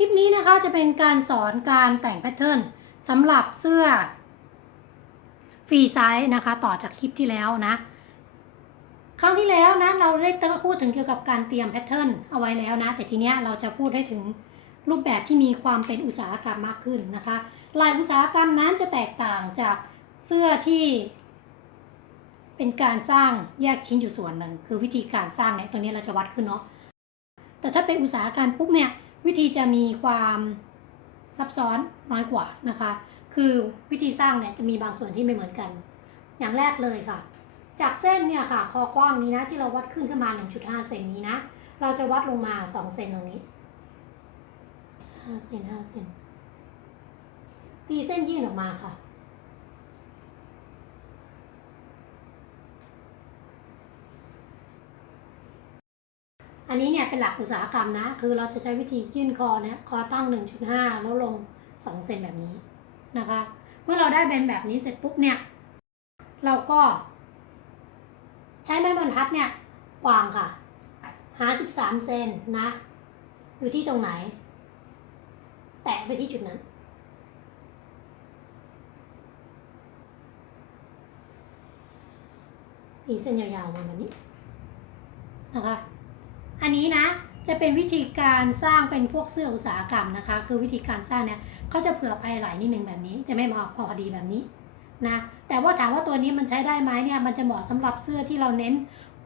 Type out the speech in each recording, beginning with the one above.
ลิปนี้นะคะจะเป็นการสอนการแต่งแพทเทิร์นสำหรับเสื้อฟรีไซส์นะคะ ต่อจากคลิปที่แล้วนะครั้งที่แล้วนะเราได้พูดถึงเกี่ยวกับการเตรียมแพทเทิร์นเอาไว้แล้วนะ แต่ทีเนี้ยเราจะพูดให้ถึงรูปแบบที่มีความเป็นอุตสาหกรรมมากขึ้นนะคะลายอุตสาหกรรมนั้นจะแตกต่างจากเสื้อที่ เป็นการสร้างแยกชิ้นอยู่ส่วนหนึ่งคือวิธีการสร้างเนี่ยตัวนี้เราจะวัดขึ้นเนาะแต่ถ้าเป็นอุตสาหกรรมปุ๊บเนี่ย วิธีจะมีความซับซ้อนน้อยกว่านะคะ คือวิธีสร้างเนี่ยจะมีบางส่วนที่ไม่เหมือนกัน อย่างแรกเลยค่ะ จากเส้นเนี่ยค่ะคอกว้างนี้นะที่เราวัดขึ้นขึ้นมา 1.5 เซนนี้นะ เราจะวัดลงมา 2 เซนตรงนี้5เซน5เซนตีเส้นยื่นออกมาค่ะ อันนี้เนี่ยเป็นหลักอุตสาหกรรมนะ คือเราจะใช้วิธียื่นคอเนี่ยคอตั้ง 1.5 แล้วลง 2 เซนแบบนี้นะคะ เมื่อเราได้เป็นแบบนี้เสร็จปุ๊บเนี่ย เราก็ ใช้ไม้บรรทัดเนี่ยวางค่ะ หา 13 เซนนะ อยู่ที่ตรงไหน แตะไปที่จุดนั้นอีเส้นยาวๆมาแบบนี้นะคะ อันนี้นะจะเป็นวิธีการสร้างเป็นพวกเสื้ออุตสาหกรรมนะคะ คือวิธีการสร้างเนี่ยเขาจะเผื่อภายไหลนิดนึงแบบนี้ จะไม่มาพอดีแบบนี้นะแต่ว่าถามว่าตัวนี้มันใช้ได้ไหมเนี่ยมันจะเหมาะสำหรับเสื้อที่เราเน้น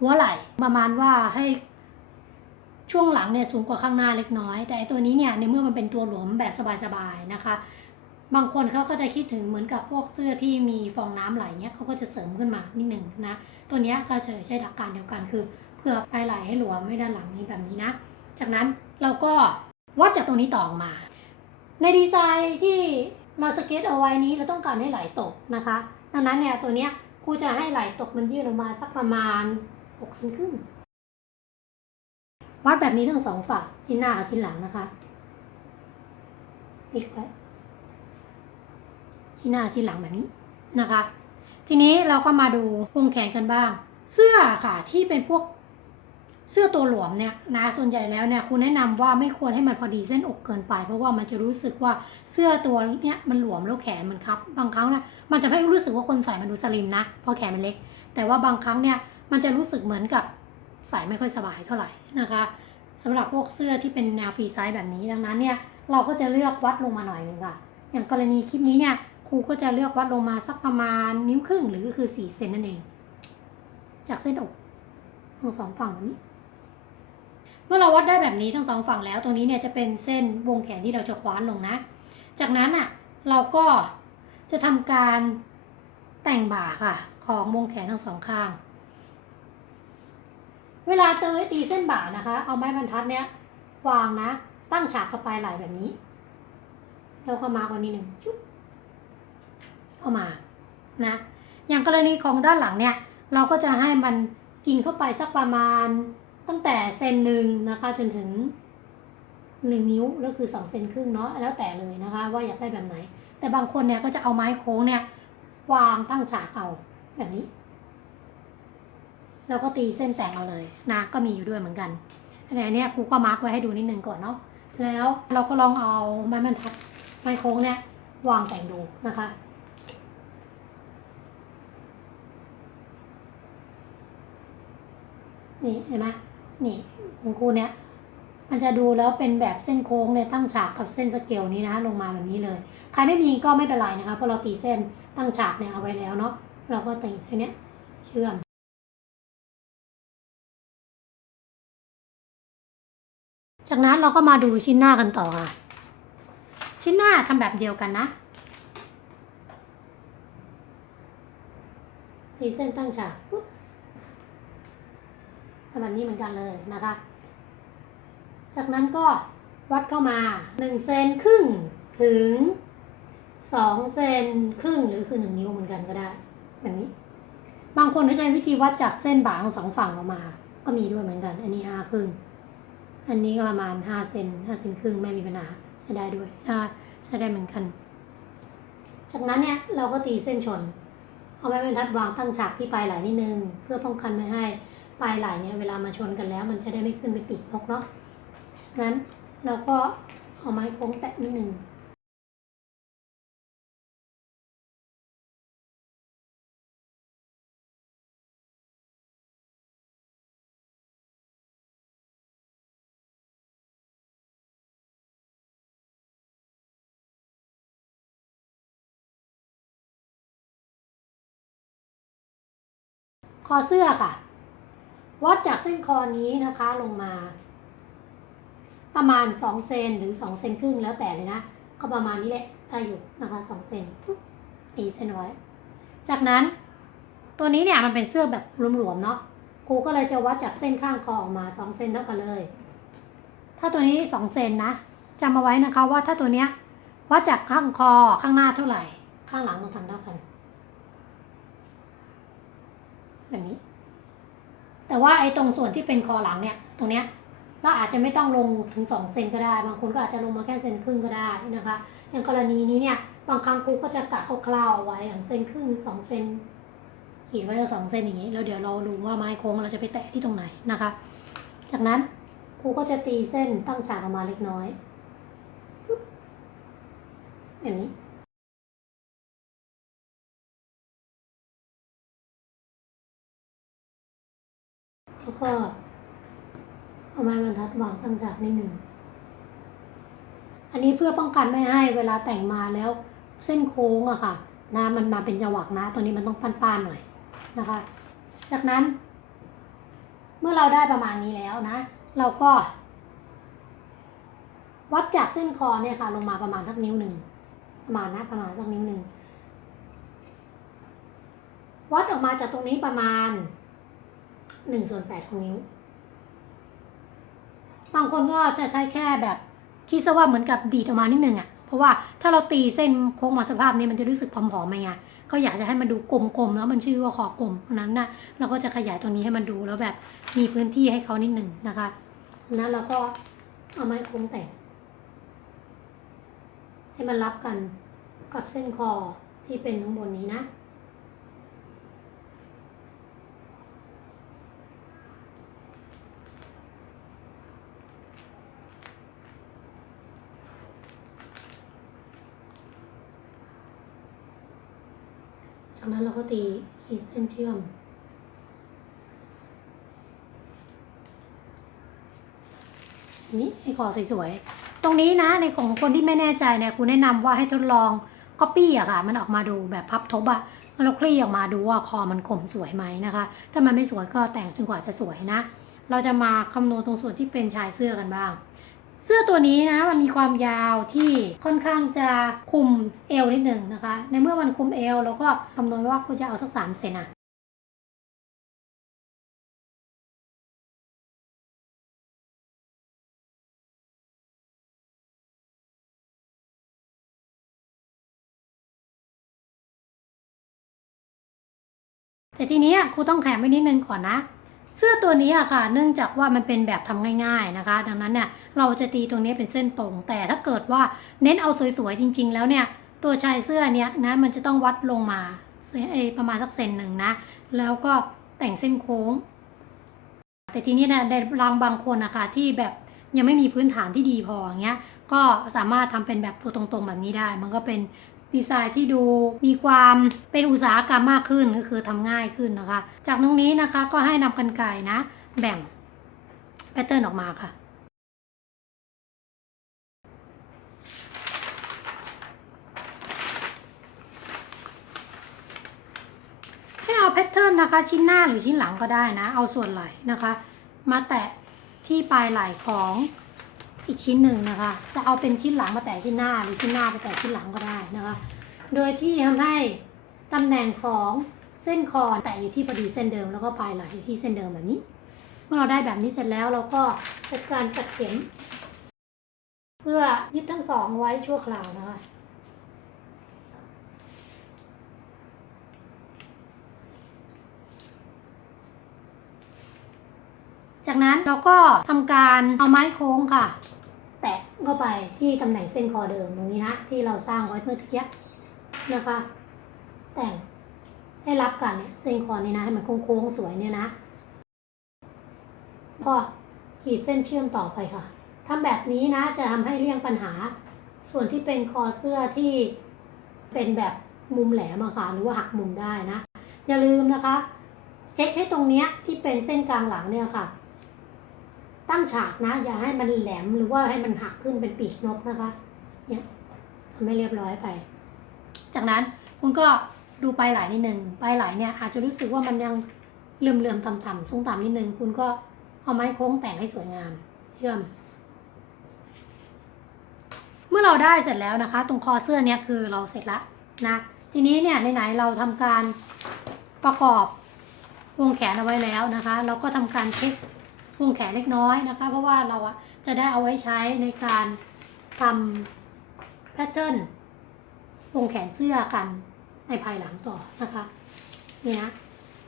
หัวไหล่ประมาณว่าให้ช่วงหลังเนี่ยสูงกว่าข้างหน้าเล็กน้อย แต่ไอตัวนี้เนี่ยในเมื่อมันเป็นตัวหลวมแบบสบายๆนะคะ บางคนเขาก็จะคิดถึงเหมือนกับพวกเสื้อที่มีฟองน้ำไหลเนี่ยเขาก็จะเสริมขึ้นมานิดหนึ่งนะตัวเนี้ยก็จะใช้หลักการเดียวกันคือ เพื่อปลายไหลให้หลวมไม่ด้านหลังนี้แบบนี้นะ จากนั้นเราก็วัดจากตรงนี้ต่อออกมา ในดีไซน์ที่เราสเก็ตเอาไว้นี้เราต้องการให้ไหลตกนะคะ ดังนั้นเนี่ยตัวเนี้ยครูจะให้ไหลตกมันยืดออกมาสักประมาณ6เซนครึ่งวัดแบบนี้ทั้งสองฝั่งชิ้นหน้ากับชิ้นหลังนะคะติดไว้ชิ้นหน้าชิ้นหลังแบบนี้นะคะ ทีนี้เราก็มาดูวงแขนกันบ้าง เสื้อค่ะที่เป็นพวก เสื้อตัวหลวมเนี่ยนะส่วนใหญ่แล้วเนี่ยครูแนะนำว่าไม่ควรให้มันพอดีเส้นอกเกินไป เพราะว่ามันจะรู้สึกว่าเสื้อตัวเนี้ยมันหลวมแล้วแขนมันครับ บางครั้งนะมันจะไม่รู้สึกว่าคนใส่มันดูสลิมนะเพราะแขนมันเล็ก แต่ว่าบางครั้งเนี่ยมันจะรู้สึกเหมือนกับใส่ไม่ค่อยสบายเท่าไหร่นะคะสำหรับพวกเสื้อที่เป็นแนวฟรีไซส์แบบนี้ดังนั้นเนี่ยเราก็จะเลือกวัดลงมาหน่อยนึงค่ะอย่างกรณีคลิปนี้เนี่ยครูก็จะเลือกวัดลงมาสักประมาณนิ้วครึ่งหรือก็คือ4เซนนั่นเอง จากเส้นอกทั้งสองฝั่งแบบนี้ มื่อเราวัดได้แบบนี้ทั้งสองฝั่งแล้ว ตรงนี้เนี่ยจะเป็นเส้นวงแขนที่เราจะคว้านลงนะ จากนั้นอะเราก็จะทำการแต่งบ่าค่ะ ของวงแขนทั้งสองข้าง เวลาเจอตีเส้นบ่านะคะ เอาไม้บรรทัดเนี้ยวางนะ ตั้งฉากเข้าไปไหลแบบนี้แล้วเข้ามาก่อนนิดหนึ่งชุบเข้ามานะ อย่างกรณีของด้านหลังเนี่ย เราก็จะให้มันกินเข้าไปสักประมาณ ตั้งแต่เซนหนึ่งนะคะจนถึงหนึ่งนิ้วแล้วคือสองเซนครึ่งเนาะแล้วแต่เลยนะคะ ว่าอยากได้แบบไหน แต่บางคนเนี่ยก็จะเอาไม้โค้งเนี่ยวางตั้งฉากเอาแบบนี้แล้วก็ตีเส้นแสงเอาเลยนะก็มีอยู่ด้วยเหมือนกันอันนี้ครูก็มาร์กไว้ให้ดูนิดนึงก่อนเนาะแล้วเราก็ลองเอาไม้บรรทัดไม้โค้งเนี่ยวางแต่งดูนะคะนี่เห็นไหม นี่ของครูเนี่ยมันจะดูแล้วเป็นแบบเส้นโค้งเนี่ยตั้งฉากกับเส้นสเกลนี้นะ ลงมาแบบนี้เลย ใครไม่มีก็ไม่เป็นไรนะคะเพราะเราตีเส้นตั้งฉากเนี่ยเอาไว้แล้วเนาะเราก็ตีแค่เนี้ยเชื่อมจากนั้นเราก็มาดูชิ้นหน้ากันต่อค่ะ ชิ้นหน้าทำแบบเดียวกันนะตีเส้นตั้งฉากปุ๊บ แบบนี้เหมือนกันเลยนะคะ จากนั้นก็วัดเข้ามา1เซนครึ่งถึง2เซนครึ่งหรือคือ 1 นิ้วเหมือนกันก็ได้แบบนี้ บางคนก็ใช้วิธีวัดจากเส้นบ่าของสองฝั่งออกมา ก็มีด้วยเหมือนกัน อันนี้ห้าครึ่ง อันนี้ก็ประมาณ5เซน5เซนครึ่งไม่มีปัญหาใช้ได้ด้วยใช้ได้เหมือนกัน จากนั้นเนี่ยเราก็ตีเส้นชน เอาไม้บรรทัดวางตั้งฉากที่ปลายไหล่นิดนึง เพื่อป้องกันไม่ให้ ปลายไหล่เนี่ยเวลามาชนกันแล้ว มันจะได้ไม่ขึ้นไปปีกนกเนาะนั้นเราก็เอาไม้โค้งแตะนิดนึงคอเสื้อค่ะ วัดจากเส้นคอนี้นะคะลงมา ประมาณ2เซนหรือ2เซนครึ่งแล้วแต่เลยนะ ก็ประมาณนี้แหละได้อยู่นะคะ2เซนปีเส้นไว้ จากนั้น ตัวนี้เนี่ยมันเป็นเสื้อแบบหลวมๆเนาะครูก็เลยจะวัดจากเส้นข้างคอออกมา2เซนเท่ากันเลย ถ้าตัวนี้2เซนนะจำเอาไว้นะคะว่าถ้าตัวเนี้ยวัดจากข้างคอข้างหน้าเท่าไหร่ ข้างหลังต้องทำเท่ากันแบบนี้ แต่ว่าไอ้ตรงส่วนที่เป็นคอหลังเนี่ย ตรงเนี้ยเราอาจจะไม่ต้องลงถึงสองเซนก็ได้ บางคนก็อาจจะลงมาแค่เซนครึ่งก็ได้นะคะ อย่างกรณีนี้เนี่ยบางครั้งครูก็จะกะคร่าวๆเอาไว้อย่างเซนครึ่งหรือสองเซนขีดไว้สองเซนอย่างนี้แล้วเดี๋ยวเราดูว่าไม้โค้งเราจะไปแตะที่ตรงไหนนะคะ จากนั้นครูก็จะตีเส้นตั้งฉากออกมาเล็กน้อยแบบนี้ แล้วก็เอาไม้บรรทัดวางตั้งฉากนิดหนึ่ง อันนี้เพื่อป้องกันไม่ให้เวลาแต่งมาแล้ว เส้นโค้งอะค่ะ นะมันมาเป็นจังหวะนะ ตัวนี้มันต้องป้านๆหน่อยนะคะ จากนั้น เมื่อเราได้ประมาณนี้แล้วนะ เราก็ วัดจากเส้นคอเนี่ยค่ะ ลงมาประมาณสักนิ้วหนึ่งประมาณนะประมาณสักนิ้วหนึ่งวัดออกมาจากตรงนี้ประมาณ หนึ่งส่วนแปดของนิ้ว บางคนก็จะใช้แค่แบบคิดซะว่าเหมือนกับดีดออกมานิดนึงอะ่ะเพราะว่าถ้าเราตีเส้นโค้งมาสภาพนี้มันจะรู้สึกผอมๆไหมไงก็อยากจะให้มันดูกลมๆแล้วมันชื่อว่าคอกลมนั้นนะเราก็จะขยายตรงนี้ให้มันดูแล้วแบบมีพื้นที่ให้เขานิดหนึ่งนะคะนั้นเราก็เอาไม้โค้งแต่งให้มันรับกันกับเส้นคอที่เป็นข้างบนนี้นะ จากนั้นเราก็ตีขีดเส้นเชื่อม นี่ให้คอสวยๆ ตรงนี้นะในของคนที่ไม่แน่ใจเนี่ยครูแนะนำว่าให้ทดลองก๊อปปี้อะค่ะ มันออกมาดูแบบพับทบอะมันเราคลี่ออกมาดูว่าคอมันขมสวยไหมนะคะ ถ้ามันไม่สวยก็แต่งจนกว่าจะสวยนะ เราจะมาคำนวณตรงส่วนที่เป็นชายเสื้อกันบ้าง เสื้อตัวนี้นะมันมีความยาวที่ค่อนข้างจะคุมเอวนิดหนึ่งนะคะ ในเมื่อมันคุมเอวเราก็คำนวณว่ากูจะเอาสักสามเซนอะแต่ทีนี้ครูต้องแถมไว้นิดนึงก่อนนะ เสื้อตัวนี้อะค่ะ เนื่องจากว่ามันเป็นแบบทำง่ายๆนะคะ ดังนั้นเนี่ยเราจะตีตรงนี้เป็นเส้นตรง แต่ถ้าเกิดว่าเน้นเอาสวยๆจริง ๆ แล้วเนี่ยตัวชายเสื้อเนี้ยนะมันจะต้องวัดลงมาประมาณสักเซนหนึ่งนะ แล้วก็แต่งเส้นโค้ง แต่ทีนี้นะในบางบางคนนะคะที่แบบยังไม่มีพื้นฐานที่ดีพออย่างเงี้ยก็สามารถทำเป็นแบบตัวตรงๆแบบนี้ได้ มันก็เป็น ดีไซน์ที่ดูมีความเป็นอุตสาหกรรมมากขึ้นก็คือทำง่ายขึ้นนะคะ จากตรงนี้นะคะก็ให้นำกันไก่นะ แบ่งแพทเทิร์นออกมาค่ะให้เอาแพทเทิร์นนะคะชิ้นหน้าหรือชิ้นหลังก็ได้นะ เอาส่วนไหล่นะคะ มาแตะที่ปลายไหล่ของ อีกชิ้นหนึ่งนะคะ จะเอาเป็นชิ้นหลังมาแตะชิ้นหน้าหรือชิ้นหน้าไปแตะชิ้นหลังก็ได้นะคะ โดยที่ทำให้ตำแหน่งของเส้นคอแตะอยู่ที่พอดีเส้นเดิมแล้วก็ปลายหล่อยู่ที่เส้นเดิมแบบนี้ เมื่อเราได้แบบนี้เสร็จแล้วเราก็จัดการจัดเข็ม เพื่อยึดทั้งสองไว้ชั่วคราวนะคะจากนั้นเราก็ทำการเอาไม้โค้งค่ะ แตะเข้าไปที่ตำแหน่งเส้นคอเดิมตรงนี้นะ ที่เราสร้างไว้เมื่อกี้นะคะ แต่งให้รับกันเนี่ยเส้นคอนี่นะให้มันโค้งๆสวยเนี่ยนะก็ขีดเส้นเชื่อมต่อไปค่ะทำแบบนี้นะจะทำให้เลี่ยงปัญหา ส่วนที่เป็นคอเสื้อที่เป็นแบบมุมแหลมอะค่ะหรือว่าหักมุมได้นะ อย่าลืมนะคะ เช็คให้ตรงเนี้ยที่เป็นเส้นกลางหลังเนี่ยค่ะ ตั้งฉากนะ อย่าให้มันแหลมหรือว่าให้มันหักขึ้นเป็นปีกนกนะคะ เนี่ยทำให้เรียบร้อยไป จากนั้นคุณก็ดูปลายไหลนิดนึงปลายไหลเนี่ยอาจจะรู้สึกว่ามันยังเลื่อมๆต่ำๆสูงต่ำนิดนึงคุณก็เอาไม้โค้งแต่งให้สวยงาม เชื่อม เมื่อเราได้เสร็จแล้วนะคะ ตรงคอเสื้อเนี่ยคือเราเสร็จล้วนะทีนี้เนี่ยไหนๆเราทำการประกอบวงแขนเอาไว้แล้วนะคะ เราก็ทำการเช็ค วงแขนเล็กน้อยนะคะ เพราะว่าเราอะจะได้เอาไว้ใช้ในการทำแพทเทิร์นวงแขนเสื้อกันในภายหลังต่อนะคะเนี่ยนะ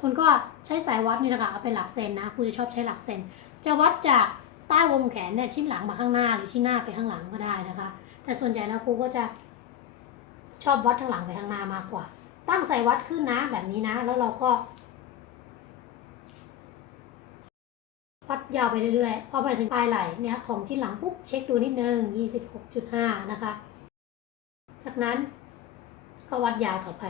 คุณก็ใช้สายวัดนี่แหละค่ะเอาเป็นหลักเซนนะคุณจะชอบใช้หลักเซน จะวัดจากใต้วงแขนเนี่ยชิ้นหลังมาข้างหน้า หรือชิ้นหน้าไปข้างหลังก็ได้นะคะ แต่ส่วนใหญ่แล้วครูก็จะชอบวัดข้างหลังไปข้างหน้ามากกว่า ตั้งสายวัดขึ้นนะแบบนี้นะ แล้วเราก็ วัดยาวไปเรื่อยๆ พอไปถึงปลายไหล่เนี่ยของชิ้นหลังปุ๊บเช็คดูนิดนึง 26.5 นะคะ จากนั้นก็วัดยาวต่อไป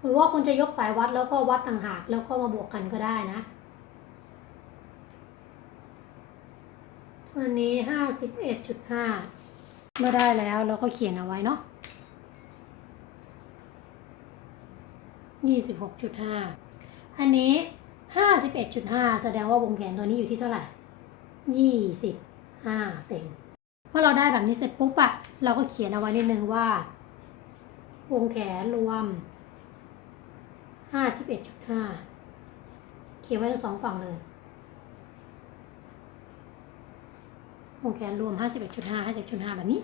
หรือว่าคุณจะยกสายวัดแล้วก็วัดต่างหากแล้วก็มาบวกกันก็ได้นะวันนี้ 51.5 เมื่อได้แล้วเราก็เขียนเอาไว้เนาะ26.5 อันนี้ 51.5แสดงว่าวงแขนตัวนี้อยู่ที่เท่าไหร่25เซนเมื่อเราได้แบบนี้เสร็จปุ๊บอะเราก็เขียนเอาไว้นิดนึงว่า วงแขนรวม51.5เอ็ดจุดห้าเขียนไว้ทั้งสองฝั่งเลย วงแขนรวม51.5 51.5แบบนี้